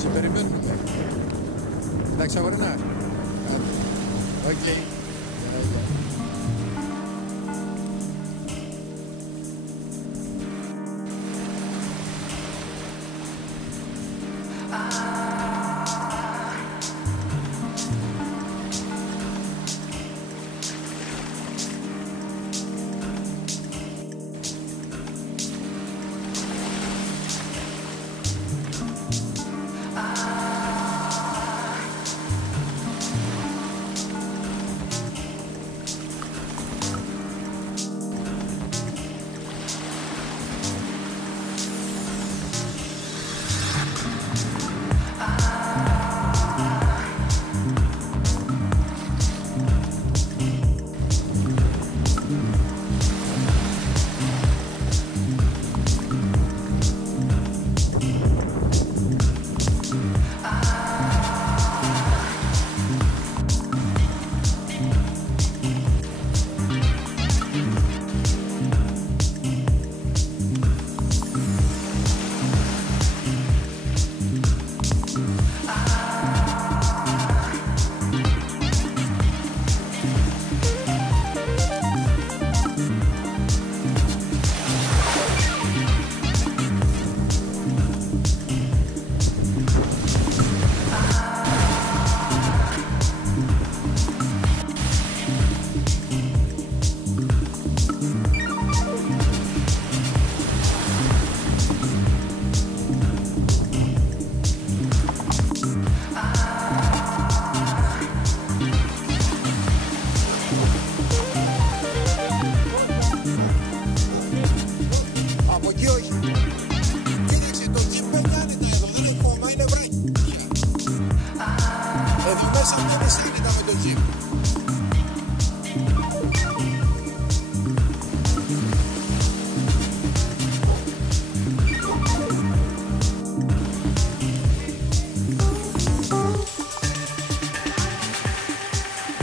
Σε περιμένουμε. Εντάξει, αγορίνα. Οκ.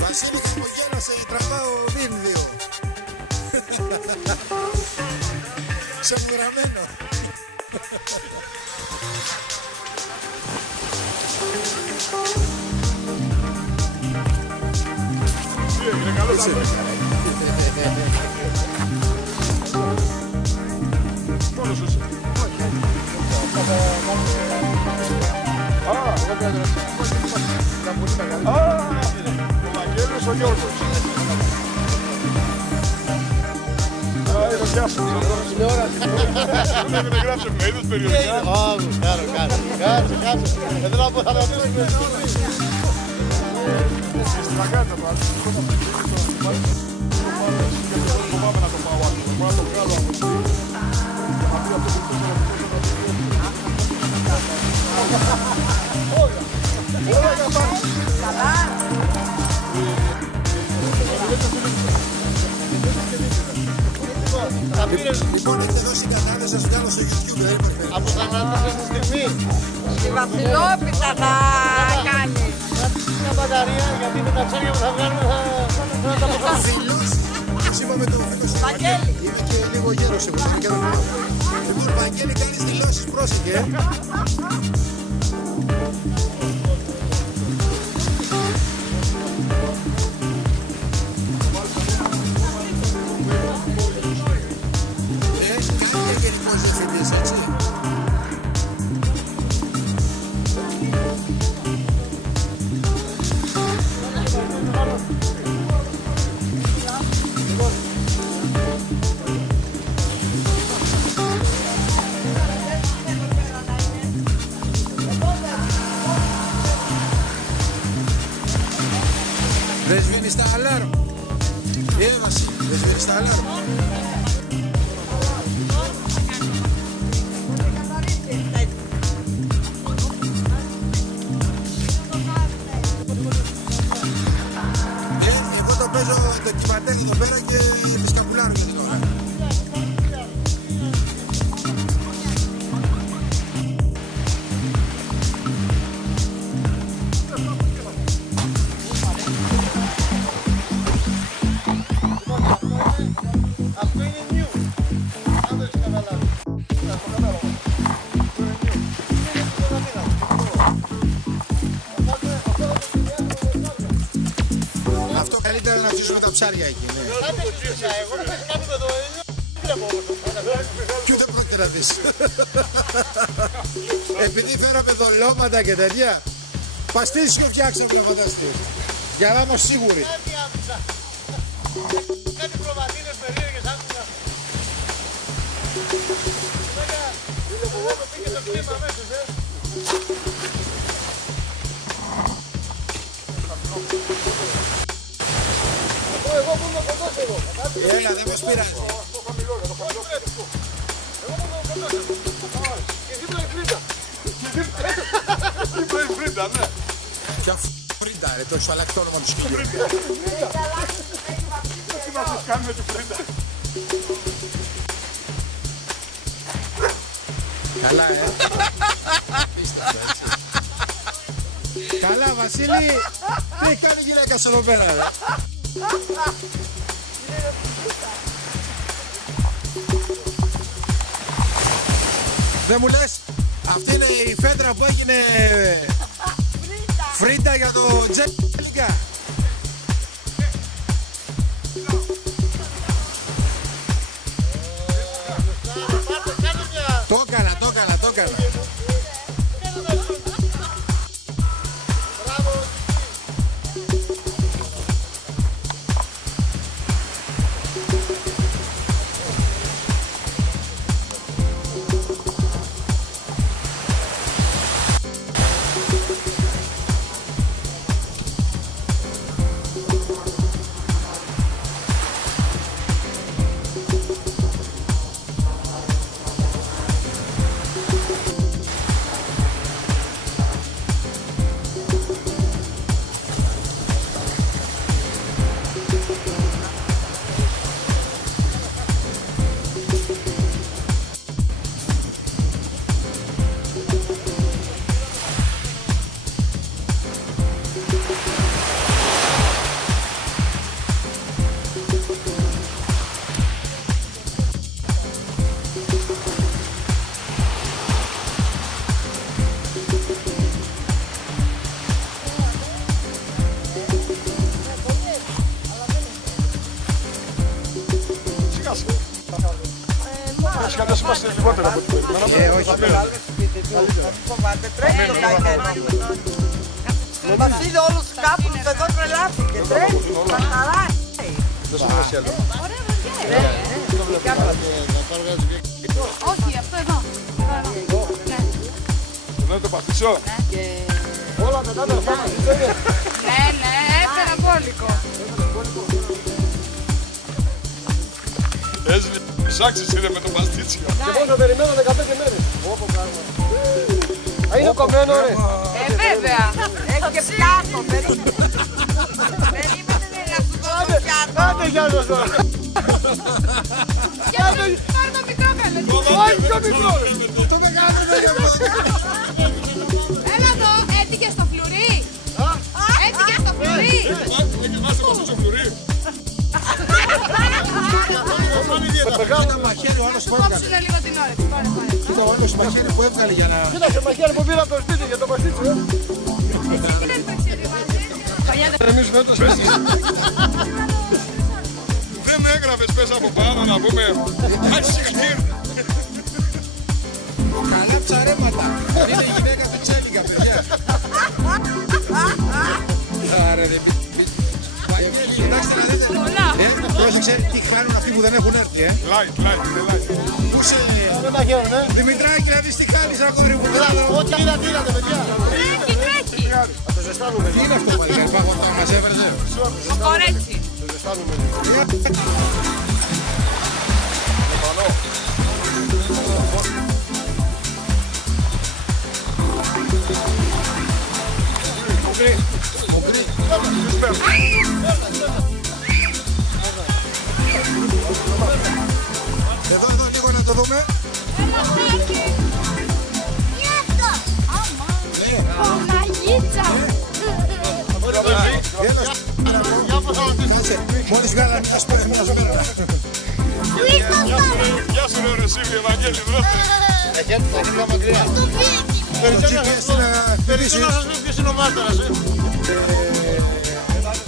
Βασίλη χαμογέλασε, τραβάω δίνδυο. Σε μουραμένο. Είναι καλό να βρεις. Μόνος είσαι. Εγώ πρέπει να πολύ μεγάλη. Ο Βαγγέλης, ο Γιώργος. Γεια σας. Δεν γράψε μέλους περιοδικά. Κάτσε. Δεν θέλω να πω θα ρωτήσουμε. Στραγάτε πάλι. Φοβάμαι να το πάω άκουσα. Μπορώ να το βγάλω από εκεί. Να πει αυτό που Όλα για πάνω. Καλά. Λοιπόν, έχετε δώσει κατάδες, σας βγάλω στο YouTube. Από τα ανάταση στη στιγμή. Στη Βασιλόπιτα θα κάνει. Μια μπαταρία, γιατί με τα ψάρια που θα βγάλουμε θα τα αποφάσουμε. Φίλος, εσύ είπαμε το φίλο σου. Βαγγέλη. Είμαι και λίγο γέρος εγώ. Λοιπόν, Βαγγέλη, κάνεις δηλώσεις, πρόσεχε. Δεν σβήνει στα αλάρμ. Βασίλη, δεν σβήνει στα αλάρμ. Εγώ το παίζω το κυβατέλι εδώ πέρα και τη σκαπουλάρω και τώρα. καλύτερα να αφήσουμε τα ψάρια εκεί. Ναι. Εγώ δεν θα κάνουμε εδώ. Ποιο δεν πρόκειται να δεις. Επειδή φέραμε δολώματα και τέτοια, παστίσιο φτιάξαμε να φανταστείς. Για να είμαστε σίγουροι. Κάτι άκουσα. Κάτι προβατίνες περίεργες άκουσα. Εγώ με πήγε το κλίμα αμέσως, Εγώ που είμαι κοντός εγώ. Έλα, δεν μας πειράζει. Και δίπλα η φρίντα. Δίπλα η φρίντα, ναι. Ποια φρίντα ρε, το έχεις αλλάξει το όνομα του σκύλου. Τι να τους κάνουμε τη φρίντα. Καλά, Καλά, Βασίλη. Τι κάνει η γυναίκα σου εδώ πέρα, ρε. Δεν μου λες, αυτή είναι η φέντρα που έγινε φρίντα για το Τζέλικα. Το έκανα. Είμαστε λιγότερα από την περιμέναμε. Όχι. Φοβάται, τρέχει το καημένο. Ο Βασίλη όλος κάπου εδώ τρελάθηκε, τρέχει, καθαράει. Δεν σου αρέσει άλλο. Όχι, αυτό εδώ. Δεν το πατήσω. Όλα μετά τα πάμε. Ναι, έφερα μπόλικο. Έσβη, ψάξεις είναι με το παστίτσιο. Και πώς να περιμένω 15 μέρες. Είναι κομμένο ρε. Βέβαια. Έχει και πιάτο, περίμενε να σου δώσω πιάτο. Άντε Γιάννος τώρα. Πάρε το μικρό καλέ. Όχι πιο μικρό. Το μεγάλο δεν είναι. Έλα εδώ, έτυχε στο φλουρί. Έτυχε στο φλουρί. Ετοιμάστε μας στο φλουρί. Ένα μαχαίρι ο άλλος που έβγαλε. Κόψουνε λίγο την ώρα. Κοίτα ο άλλος μαχαίρι που έβγαλε για να... Κοίτα σε μαχαίρι που πήρα από το σπίτι για το παστίτσιο. Εμείς δεν το σπίτι. Δεν με έγραφες πες από πάνω να πούμε. Άσυχτήρ. Καλά ψαρέματα. Είναι η γυναίκα του Τσέλικα, παιδιά. Άρα δεν πει. Κοιτάξτε να δείτε. Πρόσεξε τι κάνουν αυτοί που δεν έχουν έρθει, Light, είναι light. Πού σε... Δεν μαχαίρι, ναι. Δημητράκη, να δεις τι κάνεις αγόρι μου. Ό,τι είδατε παιδιά. Τρέχει. Θα το ζεστάνουμε. Τι είναι αυτό πάλι, πάγω να μας έβρεζε. Ο κορέτσι. Το ζεστάνουμε. Εδώ λίγο να το δούμε. Κάτσε, μόλις βγάλα μια σπέρα. Γεια σου ρε Ρεσίβη, Ευαγγέλη, βρόστε. Έχει μια μακριά. Το GPS είναι να χτυπήσει. Θέλω να σας πω ποιος είναι ο μάστορας.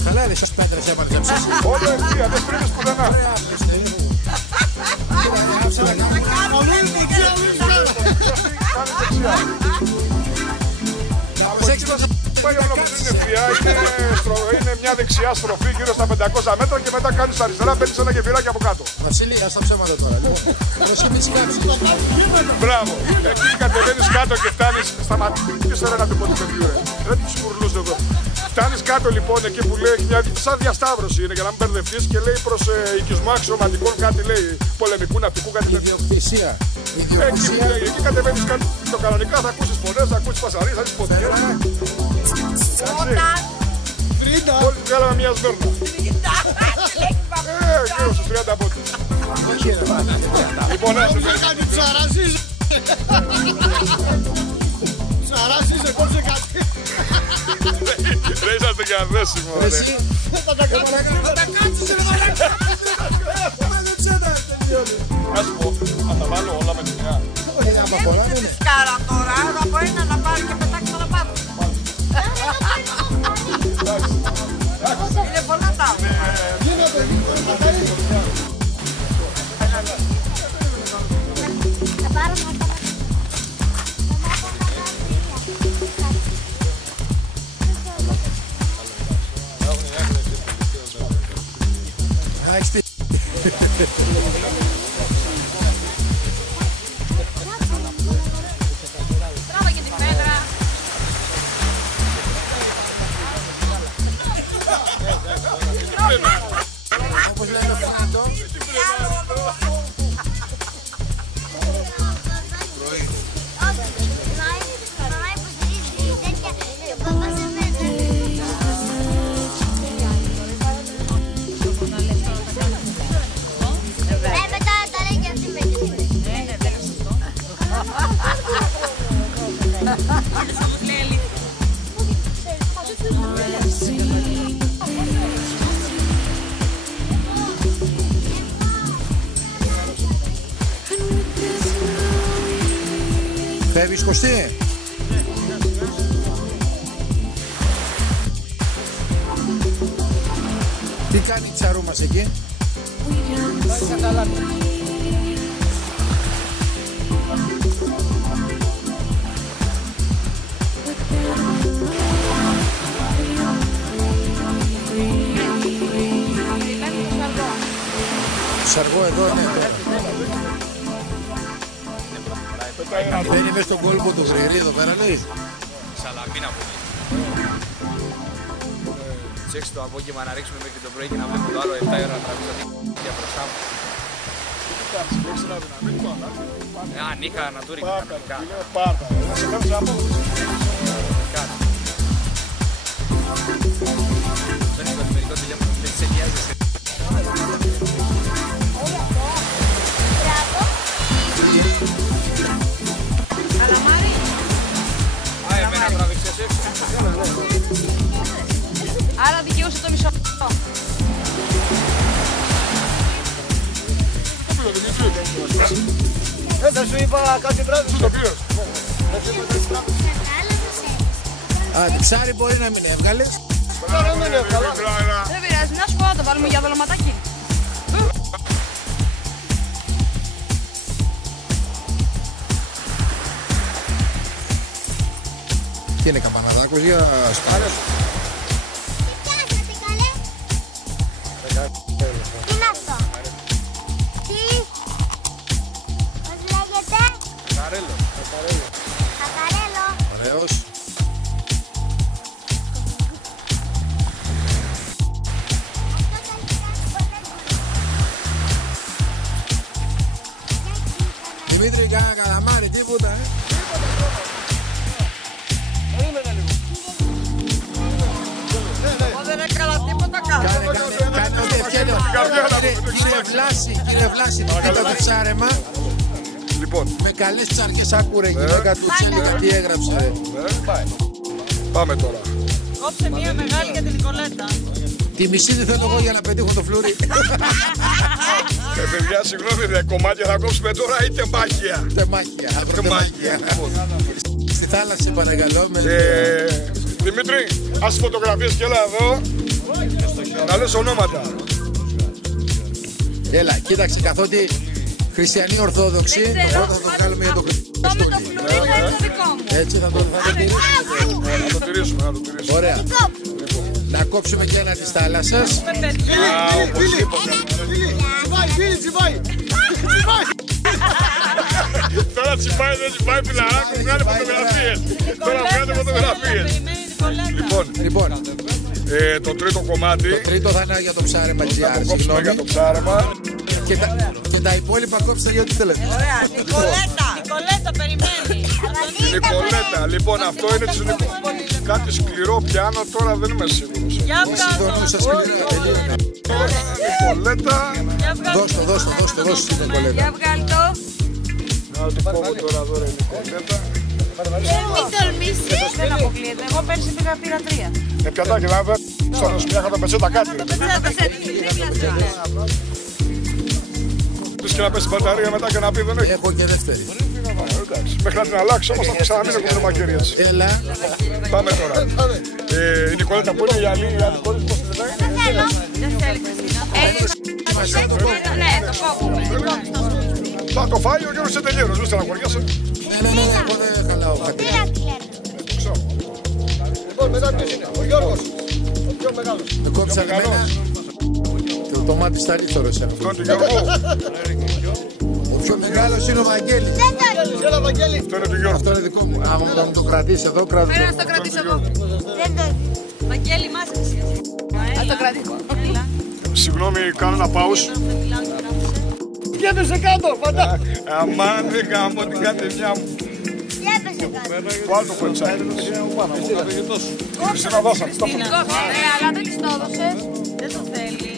Καλά, είδες ως πέτρες έβαλες να ψήσεις. Όλα ευθεία, δεν στρίβεις πουθενά. Πάει όλο που είναι ευθεία, είναι μια δεξιά στροφή γύρω στα 500 μέτρα και μετά κάνεις αριστερά, παίρνεις ένα γεφυράκι από κάτω. Βασίλη, ας τα ψέματα τώρα. Πώς και μη σκάψεις. Μπράβο, εκεί κατεβαίνεις κάτω και φτάνεις. Σταματήσεις τώρα να του πω τι παιδί, δεν τους κουρλούς εδώ. Φτάνεις κάτω λοιπόν εκεί που λέει μια σαν διασταύρωση είναι για να μην μπερδευτείς και λέει προς οικισμό αξιωματικών κάτι λέει πολεμικού ναυτικού κάτι τέτοιο. Ιδιοκτησία. Εκεί κατεβαίνεις κάτω. Το κανονικά θα ακούσεις φωνές, θα ακούσεις πασαρίες, θα ακούσεις ποτές. Μόλις βγάλαμε μια σβέρνα. Γύρω στους 30 πόντους. Λοιπόν, Ψαράς είσαι, κόψε κάτι. δεν είσαστε για δέσιμο. Εσύ. Θα τα κάτσεις ρε μαλάκα. Δεν ξέρω, τελειώνει. Να σου πω, θα τα βάλω όλα με τη μια. Όχι, άμα πολλά δεν είναι. Σκάρα τώρα, από ένα να πάρει και πετάξει όλα πάνω. Είναι πολλά τα. Τράβα και την πέτρα. Όπως λέει το φράτο. Φεύγεις Κωστή. Τι κάνει η τσαρού μας εκεί. Σαργό εδώ είναι. Μπαίνει μες στον κόλπο του Γρηγρή εδώ πέρα λέει. Σαλαμίνα από εκεί. Τσέξτε το απόγευμα να ρίξουμε μέχρι το πρωί και να βλέπουμε το άλλο 7 ώρα να τραβήξω για μπροστά μου. Αν είχα να του ρίξω κανονικά. Πάρτα, να σε κάνεις από Κάτι. Δεν είναι το μερικό τελειώμα, δεν σε νοιάζεσαι. Καλαμάρι. Α, εμένα τραβήξες έξω. Άρα δικαιούσε το μισό. Δεν σου είπα κάτι τράβηξε. το πήρες. Α, ψάρι μπορεί να μην έβγαλες. Τώρα μην είναι καλά. Δεν πειράζει, να σου πω, θα το βάλουμε για δολοματάκι. Τι είναι καμπαναδάκος για σπάρες. Τι είναι αυτό. Τι. Πώς λέγεται. Καρέλο. Ακαρέλο. Ωραίος. Δημήτρη, κάνα καλαμάρι, τίποτα, Περίμενε λίγο. Εγώ δεν έκανα τίποτα Κάνε κάνω. ό,τι ευκαιρία. Κύριε Βλάση, είπα το ψάρεμα. Λοιπόν, Με καλές ψαρκές άκουρε γυναίκα του Τσέλικα τι έγραψε. πάμε τώρα. Κόψε μία μεγάλη για την Νικολέτα. Τη μισή δεν θέλω εγώ για να πετύχω το φλουρί. Παιδιά, συγγνώμη, κομμάτια θα κόψουμε τώρα ή τεμάχια. Τεμάχια, αγροτεμάχια. Στη θάλασσα παρακαλώ. Δημήτρη, ας φωτογραφίες και έλα εδώ. Να λες ονόματα. Έλα, κοίταξε, καθότι χριστιανοί Ορθόδοξοι, πρώτα θα το κάνουμε για το Χριστούγεννα. Το με το φλουρί θα είναι το δικό μου. Έτσι θα το τηρήσουμε. Να το τηρήσουμε, να το τηρήσουμε. Ωραία. Να κόψουμε και ένα της θάλασσας. Τώρα τσιπάει, δεν τσιπάει, φιλαράκο, βγάλε φωτογραφίες. Τώρα βγάλε φωτογραφίες. Λοιπόν, Το τρίτο κομμάτι. το τρίτο θα είναι για το ψάρεμα GR, Θα το κόψουμε συγγνώμη. για το ψάρεμα. Και τα υπόλοιπα κόψτε για ό,τι θέλετε. Ωραία, Νικολέτα περιμένει. Νικολέτα, λοιπόν αυτό είναι της κάτι σκληρό πιάνο, τώρα δεν είμαι σίγουρος. Για Συμφωνώ, σας βγάλω. τελειώνω. Τώρα Νικολέτα. Για βγάλω. Δώστε στην Νικολέτα. Για βγάλ' το. Να το πω τώρα εδώ είναι η Νικολέτα. Μην τολμήσεις. Δεν αποκλείεται. Εγώ πέρσι πήρα 3. Πιατάκι, να δω. Στα νοσοκομεία τα πετσέτα κάτι. Πεις και να πέσει μπαταρία μετά και να πει δεν έχει. Έχω και δεύτερη. Εντάξει, μέχρι να την αλλάξω όμως θα ξαναμείνω με μακερίες. Έλα. Πάμε τώρα. Η Νικολέτα που είναι η άλλη κόρη πώς τη λέει. Δεν θέλει Χριστίνα. Ναι, το κόβουμε. Θα το φάει ο Γιώργος Ετελιέρος, μην στεναχωριέσαι. Ναι, εγώ δεν χαλάω κάτι. Λοιπόν, μετά ποιος είναι, ο Γιώργος, ο πιο μεγάλος. Με κόψα εμένα. Το μάτι στα ρίθωρο εσένα. Αυτό είναι του Γιώργου. Ο πιο μεγάλος είναι ο Βαγγέλης. Έλα, Βαγγέλη. Αυτό είναι του Γιώργου. Αυτό είναι δικό μου. Άμα μου το κρατήσει εδώ, κράτω. Φέρε να το κρατήσω εγώ. Βαγγέλη, μάζεψε. Θα το κρατήσω. Συγγνώμη, κάνω ένα πάους. Πιέδεσαι κάτω, φαντά. Αμάν, δεν κάνω την κατεμιά μου. Το άλλο πετσάκι. Χριστίνα, δώσαμε. Αλλά δεν της το έδωσες. Δεν το θέλει.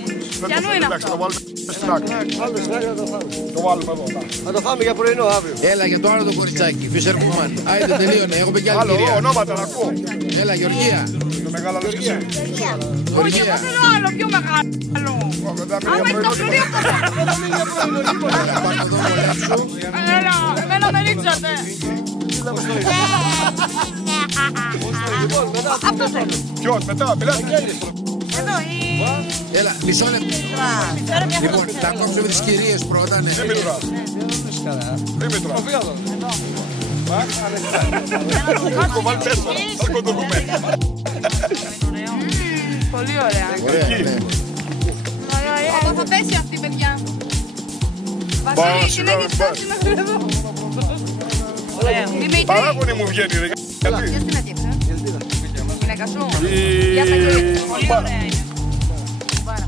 Ποιανού είναι Εντάξει, αυτό? το βάλουμε στην άκρη. Άλλο συνέχεια το φάμε. Το βάλουμε εδώ. να. Θα το φάμε για πρωινό αύριο. Έλα για το άλλο το κοριτσάκι. Φίσερ Κουμάν. Άιντε, τελείωνε. Έχουμε κι άλλη Άλλο, κυρία. ονόματα να ακούω. Έλα, Γεωργία. Το μεγάλο λες και εσύ. Όχι, εγώ θέλω άλλο, πιο μεγάλο. Μετά Άμα μία έχει το πρωινό. φλουρί αυτό. Έλα, πάμε εδώ, βολέψου. Έλα, εμένα με ρίξατε. Αυτό θέλω. Ποιος, μετά, μιλάτε. Εδώ η... Έλα, μισό λεπτό. Λοιπόν, θα κόψουμε τις κυρίες πρώτα, ναι. Δήμητρα. Δήμητρα. Έχω βάλει 4. Θα κοντοδούμε. Πολύ ωραία. Ωραία, ναι. Εδώ θα πέσει αυτή, παιδιά. Πάω, Βασίλη, την σιγά, έχεις μπας. φτάσει μέχρι εδώ. Δημήτρη, Παράγωνη μου βγαίνει, ρε. Γιατί. ποιος την έφτιαξε? Η γυναίκα σου. Η- Γεια σας, κύριε. Πολύ Μπάρα. ωραία είναι. Μπάρα.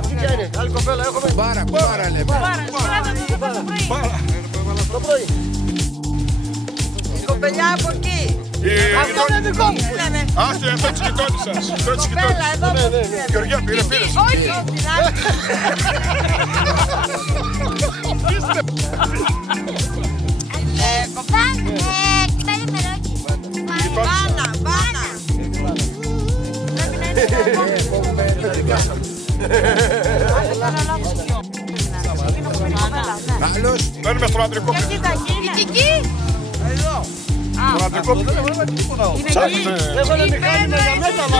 Αυτή ποια είναι, άλλη κοπέλα έχουμε. Μπάρα, μπάρα λέμε. Μπάρα, σκελάτε το το πρωί. Πάρα. Το πρωί. Η κοπελιά από εκεί. Αυτό είναι δικό μου. Άχι, αυτό της γειτόνης σας. Αυτό της Κοπέλα, γειτόνης. εδώ που Γεωργία, πήρε. Όχι. την άλλη. Μπάνα, μπάνα. Άλλος. Μένουμε στον αντρικό. Η Κική. Στον αντρικό. Ψάχνετε. Έχω ένα μηχάνημα για μέταλλα.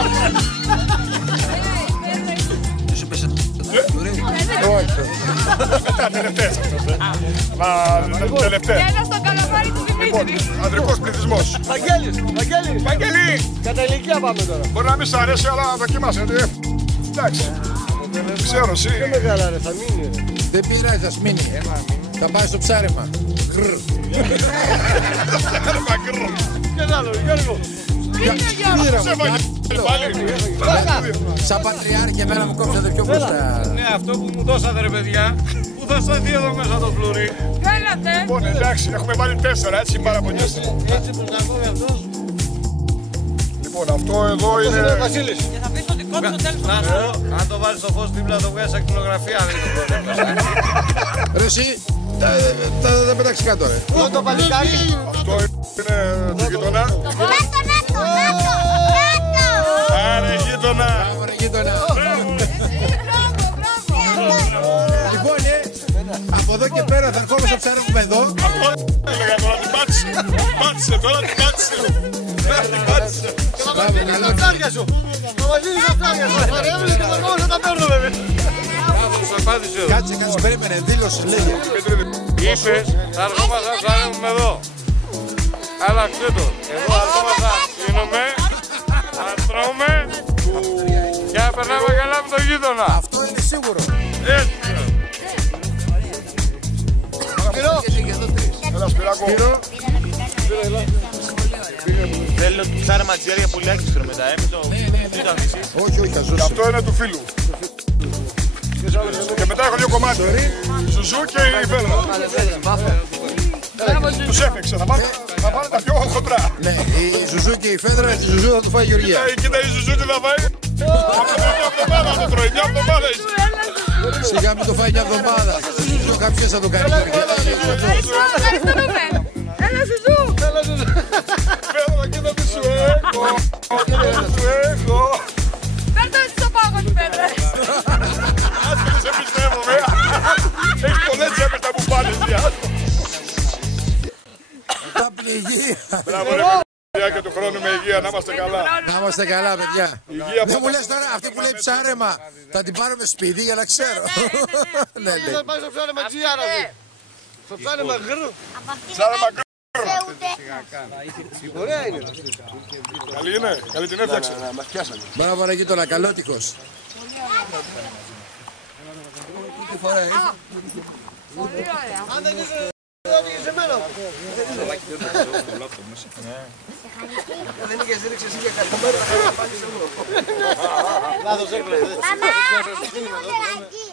Όχι. Μετά, τελευταίες αυτές. Μα, τελευταία. Έλα στο καλαμάρι του Λοιπόν, Δημήτρη. αντρικός πληθυσμός. Βαγγέλης, Βαγγέλη. Βαγγελή! Κατά ηλικία πάμε τώρα. Μπορεί να μην σ' αρέσει, αλλά δοκιμάσαι. Εντάξει. Ξέρω εσύ. Δεν μεγάλα ρε, θα μείνει ρε. Δεν πειράζει, ας μείνει. Θα πάει στο ψάρεμα. Γκρρ. Και άλλο, Γιώργο. Πήρα Σε μου. Βαγγελή πάλι. Σαν πατριάρχη, εμένα μου κόψατε πιο μπροστά. Ναι, αυτό που μου δώσατε ρε παιδιά, που θα σταθεί εδώ μέσα το φλουρί. Θέλατε. Λοιπόν, εντάξει, έχουμε βάλει 4, έτσι παραπονιέστε. Έτσι που θα ακούει αυτός. Λοιπόν, αυτό εδώ Πώς είναι ο είναι. Βασίλης. Και θα πεις ότι κόψω το τέλος. Να σου πω, αν το βάλεις στο φως δίπλα το βγάζεις ακτινογραφία, δεν είναι πρόβλημα. Ρε εσύ, θα πετάξει κάτω ρε. Πού είναι το παλικάρι. Αυτό είναι του γειτονά. Άρε, γείτονα. Ωραία γείτονα. Λοιπόν, από εδώ και πέρα θα ερχόμαστε να ψάρουμε εδώ. Αυτό έλεγα τώρα, την πάτησε. Πάτησε τώρα, την πάτησε. τα ψάρια σου. Θα βασίλεις τα ψάρια σου. Θα ρεύεις και θα κόβεις, θα τα παίρνω βέβαια. Κάτσε, περίμενε, δήλωσε, λέγε. Είπες, θα έρχομαστε να ψάρουμε εδώ. Άλλαξε το. Εδώ έρχομαστε να κλείνουμε, να τρώμε και να περνάμε καλά με τον γείτονα. Αυτό είναι σίγουρο. Έτσι. Έλα Σπυράκο. Θέλω ψάρεμα τσιέρια πουλιάκι στο μετά, Όχι, όχι, θα ζώσει. Αυτό είναι του φίλου. Και μετά έχω δύο κομμάτια. Ζουζού και η Φέδρα. Τους έφεξα, θα πάνε τα πιο χοντρά. Ναι, η Ζουζού και η Φέδρα, τη Ζουζού θα του φάει η Γεωργία. Κοίτα η Ζουζού τι θα φάει. Μια εβδομάδα θα το τρώει, μια εβδομάδα είσαι. Σιγά μην το φάει μια εβδομάδα. Κάποιος θα το κάνει. Έλα Ζουζού. Φέδρα, κοίτα τι σου έχω. Κοίτα τι σου έχω. Φέρτε έτσι στο πάγο του Πέτρα. Άσε δεν σε πιστεύω, έχεις πολλές τσέπες τα που πάνε. Τα πληγεία. Μπράβο ρε παιδιά και του χρόνου με υγεία, να είμαστε καλά. Να είμαστε καλά, παιδιά. Υγεία Δεν μου λες τώρα, αυτή που λέει ψάρεμα, θα την πάρουμε σπίτι για να ξέρω. Ναι, ναι. Θα πάει στο ψάρεμα τσιάρα. Στο ψάρεμα γκρου. Ψάρεμα γκρου. Ωραία είναι. Καλή είναι, καλή την έφτιαξε. Μας πιάσανε. Μπράβο ρε γείτονα, καλότυχος. Αν δεν είσαι, δεν πήγες σε μένα. Δεν είχες ρίξει εσύ για κάτι. Λάθος έκλαιγε. Μαμά, έχει μοντελάκι.